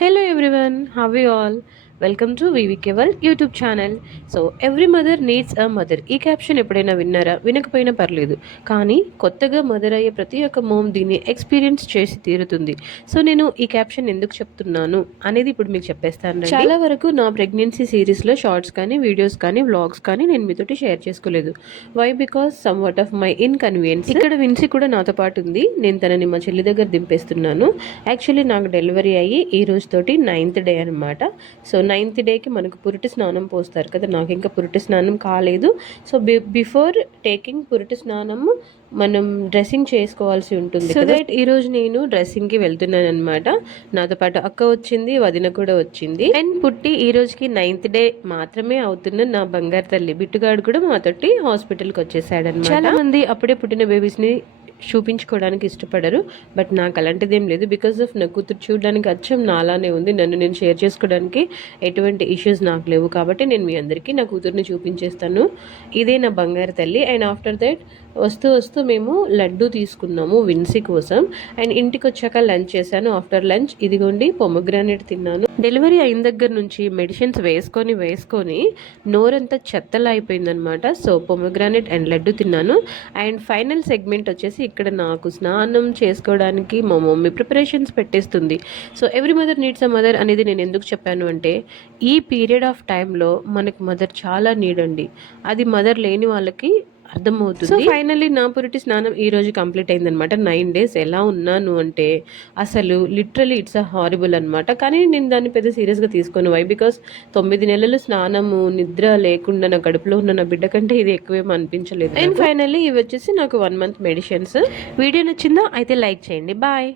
Hello everyone, how are you all? Welcome to VVK world YouTube channel. So every mother needs a mother. ఈ caption ఎప్పుడైనా విన్నారా? వినకపోయినా పర్లేదు, కానీ కొత్తగా mother అయ్యే ప్రతి ఒక్క మోమ్ దీన్ని ఎక్స్పీరియన్స్ చేసి తీరుతుంది. సో నేను ఈ క్యాప్షన్ ఎందుకు చెప్తున్నాను అనేది ఇప్పుడు మీకు చెప్పేస్తాను. చాలా వరకు నా ప్రెగ్నెన్సీ సిరీస్లో షార్ట్స్ కానీ వీడియోస్ కానీ వ్లాగ్స్ కానీ నేను మీతోటి షేర్ చేసుకోలేదు. Why? Because some what of my inconvenience. ఇక్కడ విన్సీ కూడా నాతో పాటు ఉంది. నేను తనని మా చెల్లి దగ్గర దింపేస్తున్నాను. యాక్చువల్లీ నాకు డెలివరీ అయ్యి ఈ రోజుతోటి 9th డే అనమాట. సో 9th డేకి మనకు పురిటి స్నానం పోస్తారు కదా, నాకు ఇంకా పురిటి స్నానం కాలేదు. సో బిఫోర్ టేకింగ్ పురిటి స్నానము మనం డ్రెస్సింగ్ చేసుకోవాల్సి ఉంటుంది. సో దట్ ఈరోజు నేను డ్రెస్సింగ్కి వెళ్తున్నాను అనమాట. నాతో పాటు అక్క వచ్చింది, వదిన కూడా వచ్చింది. అండ్ పుట్టి ఈ రోజుకి 9th డే మాత్రమే అవుతున్న నా బంగారు తల్లి బిట్టుగాడు కూడా మాతోటి హాస్పిటల్కి వచ్చేసాడనమాట. చాలా మంది అప్పుడే పుట్టిన బేబీస్ని చూపించుకోవడానికి ఇష్టపడరు, బట్ నాకు అలాంటిదేం లేదు. బికాస్ ఆఫ్ నా కూతురు చూడడానికి అచ్చం నాలానే ఉంది. నన్ను నేను షేర్ చేసుకోవడానికి ఎటువంటి ఇష్యూస్ నాకు లేవు, కాబట్టి నేను మీ అందరికీ నా కూతుర్ని చూపించేస్తాను. ఇదే నా బంగారు తల్లి. అండ్ ఆఫ్టర్ దట్ వస్తూ వస్తూ మేము లడ్డు తీసుకున్నాము విన్సీ కోసం. అండ్ ఇంటికి వచ్చాక లంచ్ చేశాను. ఆఫ్టర్ లంచ్ ఇదిగోండి పొమగ్రానేట్ తిన్నాను. డెలివరీ అయిన దగ్గర నుంచి మెడిసిన్స్ వేసుకొని నోరంతా చెత్తలా అయిపోయిందనమాట. సో పొమగ్రానేట్ అండ్ లడ్డు తిన్నాను. అండ్ ఫైనల్ సెగ్మెంట్ వచ్చేసి ఇక్కడ నాకు స్నానం చేసుకోవడానికి మా మమ్మీ ప్రిపరేషన్స్ పెట్టేస్తుంది. So every mother needs a mother అనేది నేను ఎందుకు చెప్పాను అంటే, ఈ పీరియడ్ ఆఫ్ టైంలో మనకి మదర్ చాలా నీడ్ అండి. అది మదర్ లేని వాళ్ళకి అర్థమవుతుంది. సో ఫైనల్లీ నా పురిటి స్నానం ఈ రోజు కంప్లీట్ అయిందనమాట. 9 days ఎలా ఉన్నాను అంటే అసలు లిటరలీ ఇట్స్ అ హారిబుల్ అనమాట. కానీ నేను దాన్ని పెద్ద సీరియస్గా తీసుకోను. వై? బికాస్ 9 నెలలు స్నానము నిద్ర లేకుండా నా కడుపులో ఉన్న నా బిడ్డ కంటే ఇది ఎక్కువేమో అనిపించలేదు. అండ్ ఫైనల్లీ ఇవి వచ్చేసి నాకు 1 month మెడిసిన్స్. వీడియో నచ్చిందా? అయితే లైక్ చేయండి. బాయ్.